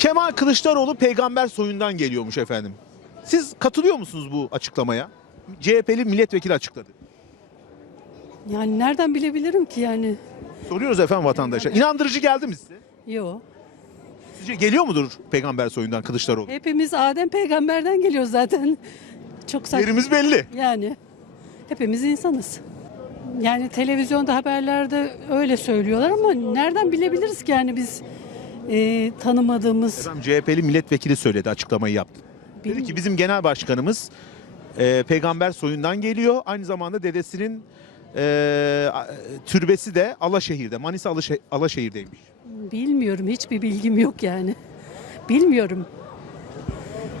Kemal Kılıçdaroğlu peygamber soyundan geliyormuş efendim. Siz katılıyor musunuz bu açıklamaya? CHP'li milletvekili açıkladı. Yani nereden bilebilirim ki yani? Soruyoruz efendim vatandaşa. İnandırıcı geldi mi size? Yok. Sizce geliyor mudur peygamber soyundan Kılıçdaroğlu? Hepimiz Adem peygamberden geliyoruz zaten. Çok saçma. Yerimiz belli. Yani hepimiz insanız. Yani televizyonda haberlerde öyle söylüyorlar ama nereden bilebiliriz ki yani biz e, tanımadığımız Efendim CHP'li milletvekili söyledi açıklamayı yaptı. Dedi ki bizim genel başkanımız e, peygamber soyundan geliyor. Aynı zamanda dedesinin e, türbesi de Alaşehir'de. Manisa Alaşe- Alaşehir'deymiş. bilmiyorum hiçbir bilgim yok yani. Bilmiyorum.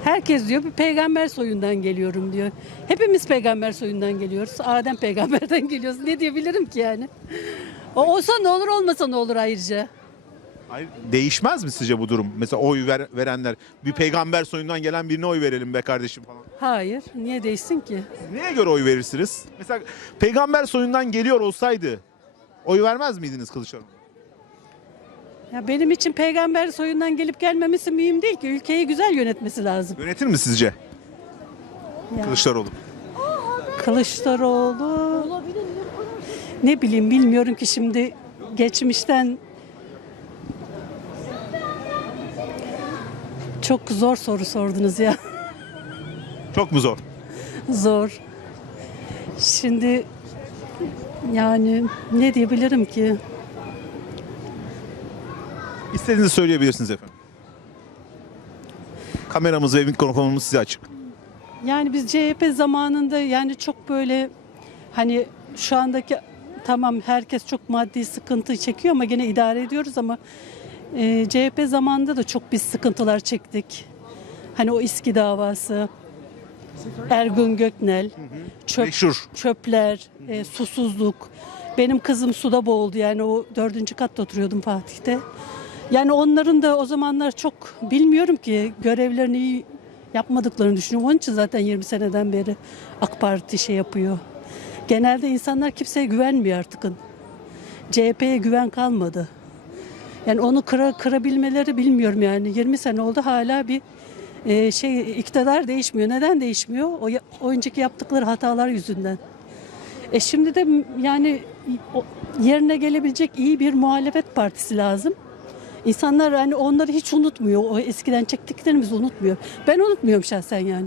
Herkes diyor bir peygamber soyundan geliyorum diyor. Hepimiz peygamber soyundan geliyoruz. Adem peygamberden geliyoruz. Ne diyebilirim ki yani? O olsa ne olur olmasa ne olur ayrıca. Hayır, değişmez mi sizce bu durum? Mesela oy ver- verenler bir peygamber soyundan gelen birine oy verelim be kardeşim falan. Hayır. Niye değişsin ki? Neye göre oy verirsiniz? Mesela peygamber soyundan geliyor olsaydı oy vermez miydiniz Kılıçdaroğlu? Ya benim için peygamber soyundan gelip gelmemesi mühim değil ki. Ülkeyi güzel yönetmesi lazım. Yönetir mi sizce Ya. Kılıçdaroğlu? Kılıçdaroğlu ne bileyim bilmiyorum ki şimdi geçmişten çok zor soru sordunuz ya. Çok mu zor? zor. Şimdi yani ne diyebilirim ki? İstediğinizi söyleyebilirsiniz efendim. Kameramız ve mikrofonumuz size açık. Yani biz CHP zamanında yani çok böyle hani şu andaki tamam herkes çok maddi sıkıntı çekiyor ama gene idare ediyoruz ama e, CHP zamanında da çok biz sıkıntılar çektik. Hani o İSKİ davası, Ergun Göknel, çöp, Meşhur. çöpler, e, susuzluk. Benim kızım suda boğuldu yani o dördüncü katta oturuyordum Fatih'te. Yani onların da o zamanlar çok bilmiyorum ki görevlerini iyi yapmadıklarını düşünüyorum. Onun için zaten 20 seneden beri AK Parti şey yapıyor. Genelde insanlar kimseye güvenmiyor artık. CHP'ye güven kalmadı. Yani onu kıra, kırabilmeleri bilmiyorum yani. 20 sene oldu hala bir e, şey iktidar değişmiyor. Neden değişmiyor? O, o önceki yaptıkları hatalar yüzünden. E şimdi de yani yerine gelebilecek iyi bir muhalefet partisi lazım. İnsanlar hani onları hiç unutmuyor. O eskiden çektiklerimizi unutmuyor. Ben unutmuyorum şahsen yani.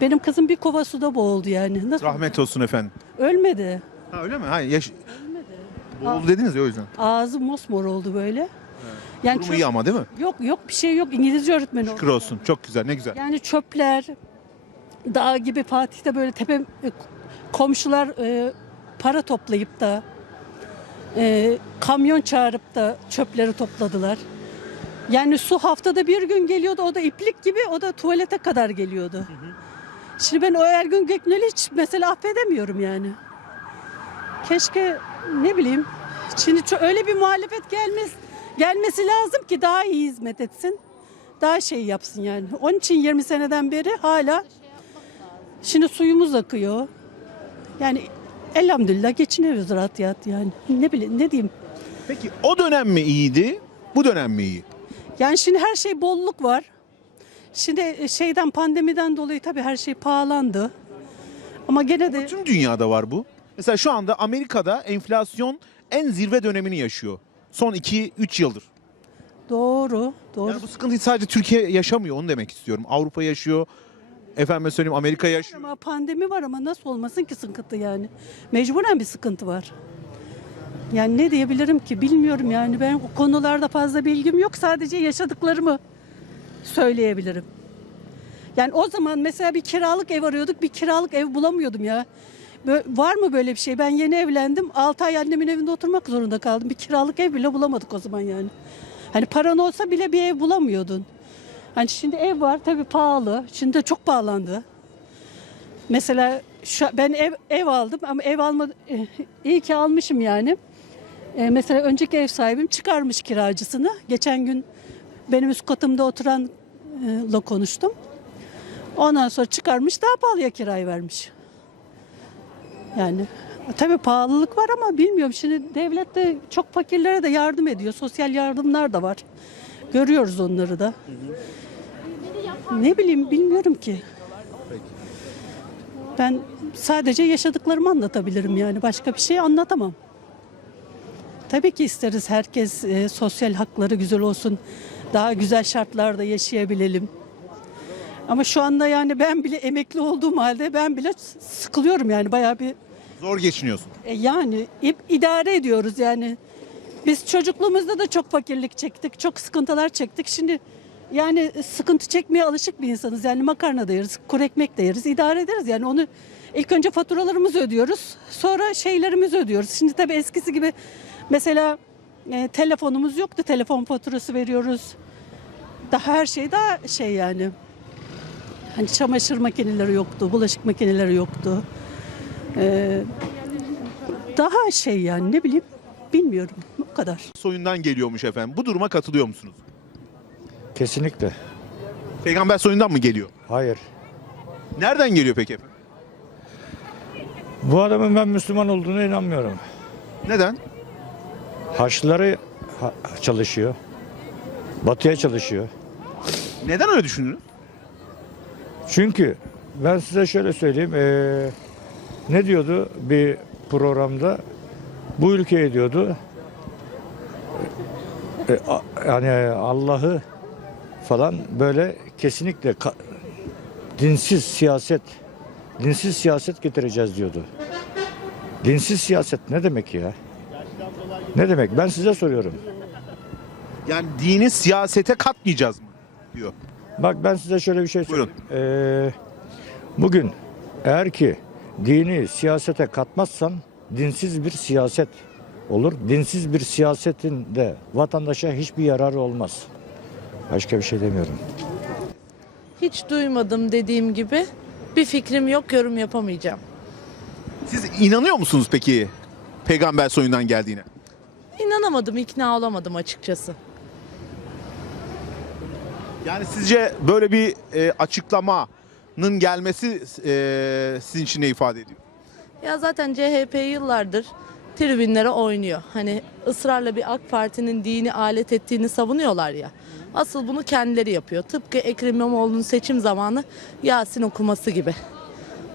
Benim kızım bir kova suda boğuldu yani. Nasıl? Rahmet olsun efendim. Ölmedi. Ha öyle mi? Hayır yaş... Boğuldu dediniz ya o yüzden. Ağzı mosmor oldu böyle. Yani Durumu çöp- iyi ama değil mi? yok yok bir şey yok. İngilizce öğretmeni oldu. Şükür olsun. Çok güzel. Ne güzel. Yani çöpler, dağ gibi Fatih'te böyle tepe e, komşular e, para toplayıp da e, kamyon çağırıp da çöpleri topladılar. Yani su haftada bir gün geliyordu o da iplik gibi o da tuvalete kadar geliyordu. Şimdi ben o Ergün Göknel'i hiç mesela affedemiyorum yani. Keşke ne bileyim şimdi öyle bir muhalefet gelmez, gelmesi lazım ki daha iyi hizmet etsin. Daha şey yapsın yani. Onun için 20 seneden beri hala şimdi suyumuz akıyor. Yani elhamdülillah geçiniyoruz rahat rahat yani. Ne bileyim ne diyeyim. Peki o dönem mi iyiydi? Bu dönem mi iyi? Yani şimdi her şey bolluk var. Şimdi e, şeyden pandemiden dolayı tabii her şey pahalandı. Ama gene de Tüm dünyada var bu. Mesela şu anda Amerika'da enflasyon en zirve dönemini yaşıyor. Son 2-3 yıldır. doğru, doğru. Yani bu sıkıntıyı sadece Türkiye yaşamıyor onu demek istiyorum. Avrupa yaşıyor. Efendim söyleyeyim Amerika yaşıyor. Ama pandemi var ama nasıl olmasın ki sıkıntı yani. Mecburen bir sıkıntı var. Yani ne diyebilirim ki bilmiyorum yani ben o konularda fazla bilgim yok sadece yaşadıklarımı söyleyebilirim. Yani o zaman mesela bir kiralık ev arıyorduk bir kiralık ev bulamıyordum ya. Var mı böyle bir şey? Ben yeni evlendim 6 ay annemin evinde oturmak zorunda kaldım. Bir kiralık ev bile bulamadık o zaman yani. Hani paran olsa bile bir ev bulamıyordun. Hani şimdi ev var tabii pahalı. Şimdi de çok pahalandı. Mesela şu, ben ev ev aldım ama ev alma eh, iyi ki almışım yani. E, mesela önceki ev sahibim çıkarmış kiracısını. Geçen gün benim üst katımda oturanla konuştum. Ondan sonra çıkarmış daha pahalıya kirayı vermiş. Yani tabii pahalılık var ama bilmiyorum şimdi devlet de çok fakirlere de yardım ediyor. Sosyal yardımlar da var. Görüyoruz onları da. Ne bileyim bilmiyorum ki. Ben sadece yaşadıklarımı anlatabilirim yani başka bir şey anlatamam. Tabii ki isteriz herkes e, sosyal hakları güzel olsun. Daha güzel şartlarda yaşayabilelim. Ama şu anda yani ben bile emekli olduğum halde ben bile sıkılıyorum yani bayağı bir Zor geçiniyorsun. e, yani idare ediyoruz yani. Biz çocukluğumuzda da çok fakirlik çektik, çok sıkıntılar çektik. Şimdi yani sıkıntı çekmeye alışık bir insanız. Yani makarna da yeriz, kuru ekmek de yeriz, idare ederiz. Yani onu ilk önce faturalarımızı ödüyoruz, sonra şeylerimizi ödüyoruz. Şimdi tabii eskisi gibi mesela e, telefonumuz yoktu, telefon faturası veriyoruz. Daha her şey daha şey yani. Hani çamaşır makineleri yoktu, bulaşık makineleri yoktu. Ee, daha şey yani ne bileyim bilmiyorum bu kadar. Soyundan geliyormuş efendim. Bu duruma katılıyor musunuz? Kesinlikle. Peygamber soyundan mı geliyor? Hayır. Nereden geliyor peki efendim? Bu adamın ben Müslüman olduğuna inanmıyorum. Neden? Haçlıları ha- çalışıyor. Batıya çalışıyor. Neden öyle düşündünüz? Çünkü ben size şöyle söyleyeyim. eee, ne diyordu bir programda? Bu ülkeye diyordu. e, a- yani Allah'ı falan böyle kesinlikle dinsiz siyaset dinsiz siyaset getireceğiz diyordu. Dinsiz siyaset ne demek ya? Ne demek? Ben size soruyorum. Yani dini siyasete katmayacağız mı? diyor. Bak ben size şöyle bir şey Buyurun. söyleyeyim. Ee, bugün eğer ki dini siyasete katmazsan dinsiz bir siyaset olur. Dinsiz bir siyasetin de vatandaşa hiçbir yararı olmaz. Başka bir şey demiyorum. Hiç duymadım dediğim gibi. Bir fikrim yok, yorum yapamayacağım. Siz inanıyor musunuz peki peygamber soyundan geldiğine? İnanamadım, ikna olamadım açıkçası. Yani sizce böyle bir e, açıklamanın gelmesi e, sizin için ne ifade ediyor? Ya zaten CHP yıllardır tribünlere oynuyor. Hani ısrarla bir AK Parti'nin dini alet ettiğini savunuyorlar ya. Asıl bunu kendileri yapıyor. Tıpkı Ekrem İmamoğlu'nun seçim zamanı Yasin okuması gibi.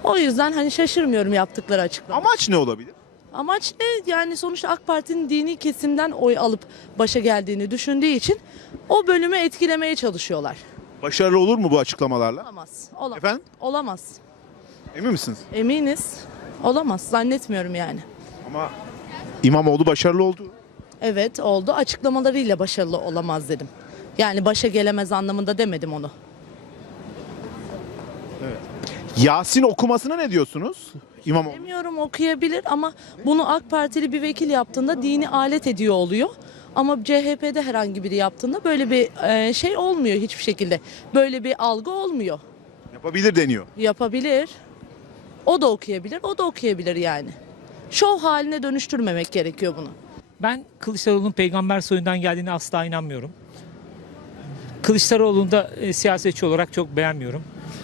O yüzden hani şaşırmıyorum yaptıkları açıklama. Amaç ne olabilir? Amaç ne? Yani sonuçta AK Parti'nin dini kesimden oy alıp başa geldiğini düşündüğü için o bölümü etkilemeye çalışıyorlar. Başarılı olur mu bu açıklamalarla? Olamaz. Olamaz. Efendim? Olamaz. Emin misiniz? Eminiz. Olamaz. Zannetmiyorum yani. Ama İmamoğlu başarılı oldu. Evet oldu. Açıklamalarıyla başarılı olamaz dedim. Yani başa gelemez anlamında demedim onu. Yasin okumasına ne diyorsunuz? İmamoğlu. Bilmiyorum okuyabilir ama bunu AK Partili bir vekil yaptığında dini alet ediyor oluyor. Ama CHP'de herhangi biri yaptığında böyle bir e, şey olmuyor hiçbir şekilde. Böyle bir algı olmuyor. Yapabilir deniyor. Yapabilir. O da okuyabilir, o da okuyabilir yani. Şov haline dönüştürmemek gerekiyor bunu. Ben Kılıçdaroğlu'nun peygamber soyundan geldiğine asla inanmıyorum. Kılıçdaroğlu'nu da e, siyasetçi olarak çok beğenmiyorum.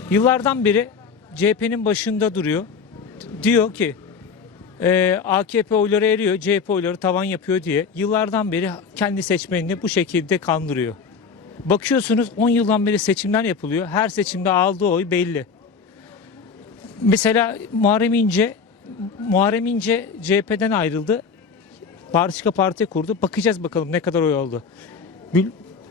Yıllardan beri CHP'nin başında duruyor. Diyor ki e, AKP oyları eriyor, CHP oyları tavan yapıyor diye yıllardan beri kendi seçmenini bu şekilde kandırıyor. Bakıyorsunuz 10 yıldan beri seçimler yapılıyor. Her seçimde aldığı oy belli. Mesela Muharrem İnce Muharrem İnce CHP'den ayrıldı. Başka parti kurdu. Bakacağız bakalım ne kadar oy aldı.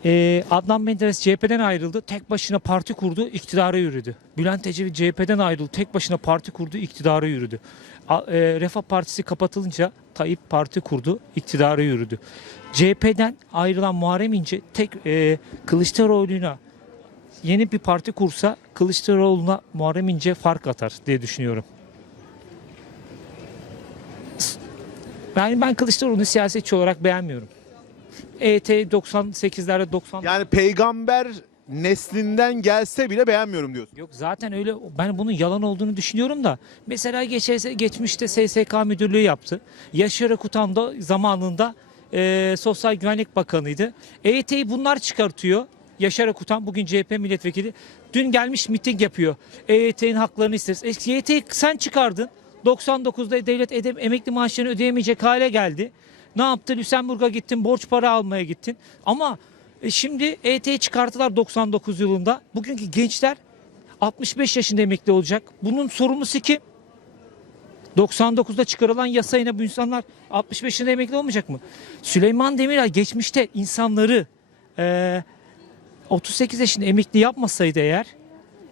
Bül- e, Adnan Menderes CHP'den ayrıldı. Tek başına parti kurdu. iktidara yürüdü. Bülent Ecevit CHP'den ayrıldı. Tek başına parti kurdu. iktidara yürüdü. A- e, Refah Partisi kapatılınca Tayyip Parti kurdu. iktidara yürüdü. CHP'den ayrılan Muharrem İnce tek e, Kılıçdaroğlu'na yeni bir parti kursa Kılıçdaroğlu'na Muharrem İnce fark atar diye düşünüyorum. Yani ben Kılıçdaroğlu'nu siyasetçi olarak beğenmiyorum. ET 98'lerde 90 Yani peygamber neslinden gelse bile beğenmiyorum diyorsun. Yok zaten öyle ben bunun yalan olduğunu düşünüyorum da mesela geçe, geçmişte SSK müdürlüğü yaptı. Yaşar Akutan da zamanında e, Sosyal Güvenlik Bakanıydı. EYT'yi bunlar çıkartıyor. Yaşar Akutan bugün CHP milletvekili. Dün gelmiş miting yapıyor. EYT'nin haklarını isteriz. EYT'yi sen çıkardın. 99'da devlet edem, emekli maaşlarını ödeyemeyecek hale geldi. Ne yaptı? Lüsemburg'a gittin, borç para almaya gittin. Ama E şimdi EYT'yi çıkarttılar 99 yılında. Bugünkü gençler 65 yaşında emekli olacak. Bunun sorumlusu kim? 99'da çıkarılan yasayla bu insanlar 65 yaşında emekli olmayacak mı? Süleyman Demirel geçmişte insanları eee 38 yaşında emekli yapmasaydı eğer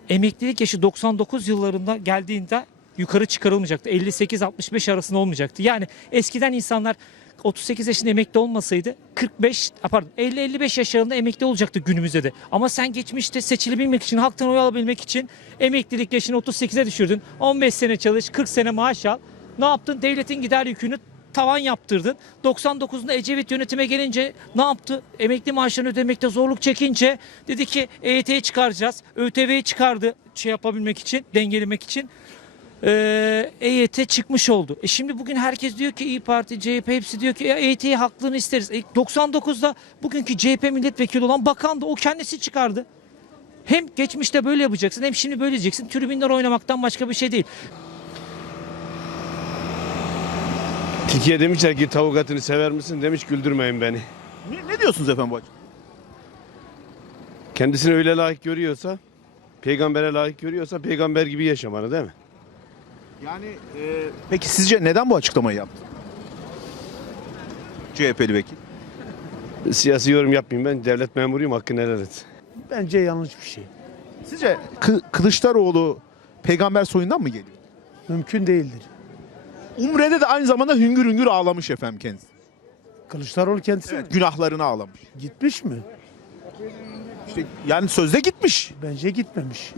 emeklilik yaşı 99 yıllarında geldiğinde yukarı çıkarılmayacaktı. 58-65 arasında olmayacaktı. Yani eskiden insanlar 38 yaşında emekli olmasaydı 45 ah, pardon 50-55 yaşlarında emekli olacaktı günümüzde de. Ama sen geçmişte seçilebilmek için, halktan oy alabilmek için emeklilik yaşını 38'e düşürdün. 15 sene çalış, 40 sene maaş al. Ne yaptın? Devletin gider yükünü tavan yaptırdın. 99'da Ecevit yönetime gelince ne yaptı? Emekli maaşlarını ödemekte zorluk çekince dedi ki EYT'yi çıkaracağız. ÖTV'yi çıkardı şey yapabilmek için, dengelemek için. Ee, EYT çıkmış oldu. E şimdi bugün herkes diyor ki İyi Parti, CHP hepsi diyor ki EYT'yi haklını isteriz. E 99'da bugünkü CHP milletvekili olan bakan da o kendisi çıkardı. Hem geçmişte böyle yapacaksın hem şimdi böyle diyeceksin. Tribünler oynamaktan başka bir şey değil. Tilkiye demişler ki tavuk etini sever misin? Demiş güldürmeyin beni. Ne, ne diyorsunuz efendim bu Kendisini öyle layık görüyorsa, peygambere layık görüyorsa peygamber gibi yaşamalı değil mi? Yani e, peki sizce neden bu açıklamayı yaptı? CHP'li vekil. Siyasi yorum yapmayayım ben. Devlet memuruyum hakkını helal et. Bence yanlış bir şey. Sizce Kı- Kılıçdaroğlu peygamber soyundan mı geliyor? Mümkün değildir. Umre'de de aynı zamanda hüngür hüngür ağlamış efendim kendisi. Kılıçdaroğlu kendisi mi? Günahlarını ağlamış. gitmiş mi? İşte yani sözde gitmiş. Bence gitmemiş.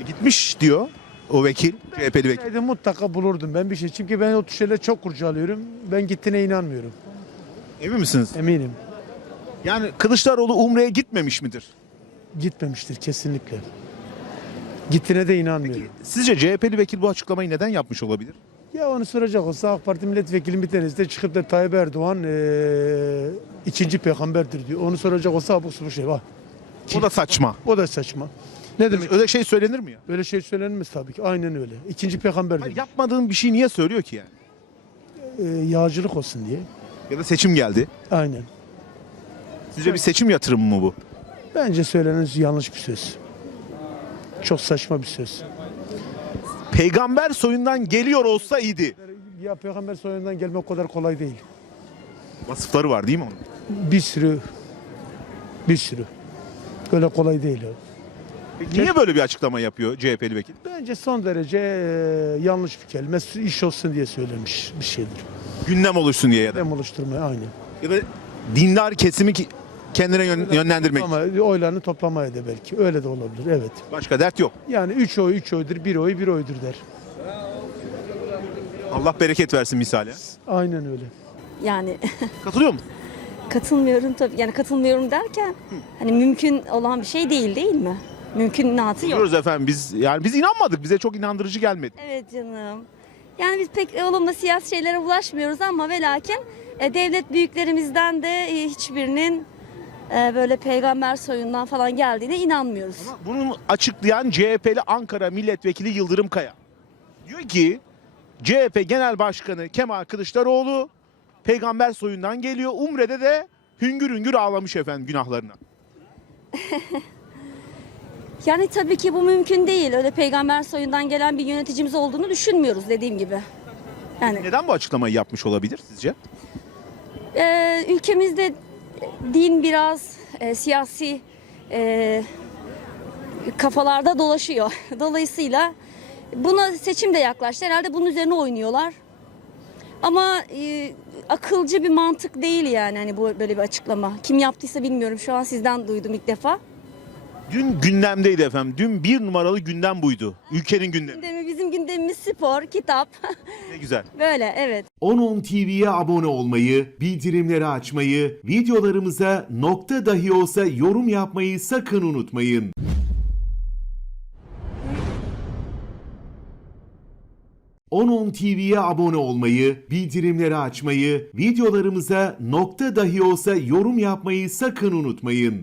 E, gitmiş diyor o vekil, CHP'li vekil. Olsaydı mutlaka bulurdum ben bir şey. Çünkü ben o tür şeyleri çok kurcalıyorum. Ben gittiğine inanmıyorum. Emin misiniz? Eminim. Yani Kılıçdaroğlu Umre'ye gitmemiş midir? Gitmemiştir kesinlikle. Gittiğine de inanmıyorum. Sizce CHP'li vekil bu açıklamayı neden yapmış olabilir? Ya onu soracak olsa AK Parti milletvekili bir tanesi de çıkıp da Tayyip Erdoğan eee, ikinci peygamberdir diyor. Onu soracak olsa abuk subuk şey var. O da saçma. O da saçma. Ne demek? Öyle şey söylenir mi ya? Öyle şey söylenmez tabii ki. Aynen öyle. İkinci peygamberdir. Hayır, yapmadığın bir şey niye söylüyor ki yani? Eee, yağcılık olsun diye. Ya da seçim geldi. Aynen. Sizce bir seçim yatırımı mı bu? Bence söylenen yanlış bir söz. Çok saçma bir söz. Peygamber soyundan geliyor olsa iyiydi. Ya peygamber soyundan gelmek o kadar kolay değil. Vasıfları var değil mi onun? Bir sürü bir sürü. Öyle kolay değil o. Peki niye böyle bir açıklama yapıyor CHP'li vekil? Bence son derece e, yanlış bir kelime. iş olsun diye söylemiş bir şeydir. Gündem oluşsun diye ya da. Dem oluşturmaya aynı. Ya da dindar kesimi ki kendine yön- yönlendirmek. Ama oylarını toplamaya da belki. Öyle de olabilir. Evet. Başka dert yok. Yani üç oy üç oydur, bir oy bir oydur der. Allah bereket versin misale. Aynen öyle. Yani Katılıyor musun? katılmıyorum tabii. Yani katılmıyorum derken hani mümkün olan bir şey değil değil mi? Mümkünatı yok. Biliyoruz efendim biz yani biz inanmadık. Bize çok inandırıcı gelmedi. Evet canım. Yani biz pek olumlu siyasi şeylere bulaşmıyoruz ama ve lakin e, devlet büyüklerimizden de e, hiçbirinin e, böyle peygamber soyundan falan geldiğine inanmıyoruz. Bunu açıklayan CHP'li Ankara Milletvekili Yıldırım Kaya. Diyor ki CHP Genel Başkanı Kemal Kılıçdaroğlu peygamber soyundan geliyor. Umre'de de hüngür hüngür ağlamış efendim günahlarına. Yani tabii ki bu mümkün değil. Öyle peygamber soyundan gelen bir yöneticimiz olduğunu düşünmüyoruz dediğim gibi. Yani Neden bu açıklamayı yapmış olabilir sizce? Ee, ülkemizde din biraz e, siyasi e, kafalarda dolaşıyor. Dolayısıyla buna seçim de yaklaştı. Herhalde bunun üzerine oynuyorlar. Ama e, akılcı bir mantık değil yani hani bu böyle bir açıklama. Kim yaptıysa bilmiyorum. Şu an sizden duydum ilk defa. Dün gündemdeydi efendim. Dün bir numaralı gündem buydu. Ülkenin gündemi. Gündemi, bizim gündemimiz spor, kitap. Ne güzel. böyle evet. 10.10 TV'ye abone olmayı, bildirimleri açmayı, videolarımıza nokta dahi olsa yorum yapmayı sakın unutmayın. ...10.10 TV'ye abone olmayı, bildirimleri açmayı, videolarımıza nokta dahi olsa yorum yapmayı sakın unutmayın.